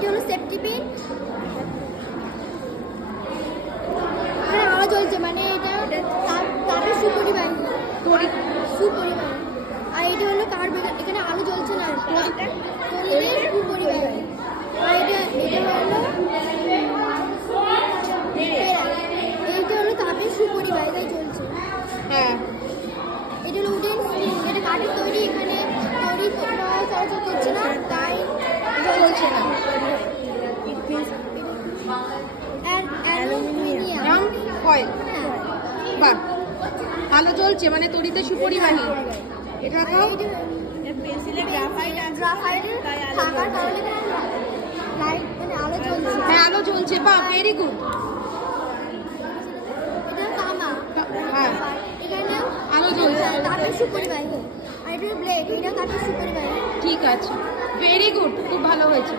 এটা হলো safety pin. এখানে আলো জ্বলছে, মানে এটা তাদের সুপরিবাহী সুপরিবাহী। আর এটা হলো কার্বন, এখানে আলো জ্বলছে না, তড়িতের সুপরিবাহী। আর এটা হলো এইটা হলো তাপের সুপরিবাহী, তাই জ্বলছে। হ্যাঁ, এটা হলো উডেন স্প্রিং, এটা কাঠের তৈরি, এখানে তড়িৎ চলাচল করছে না, তাই জ্বলছে না। Aluminium foil. বাহ, আলো জ্বলছে মানে তড়িতে সুপরিবাহী। এটা পেন্সিলে গ্রাফাইটের থাকার কারণে লাইট মানে আলো জ্বলছে। হ্যাঁ, আলো জ্বলছে। বাহ, ভেরি গুড। এটা তামা, হ্যাঁ, এখানে আলো জ্বলছে, তাপের সুপরিবাহী। আর এটা ব্লেড, এটা তাপের সুপরিবাহী। ঠিক আছে, ভেরি গুড, খুব ভালো হয়েছে।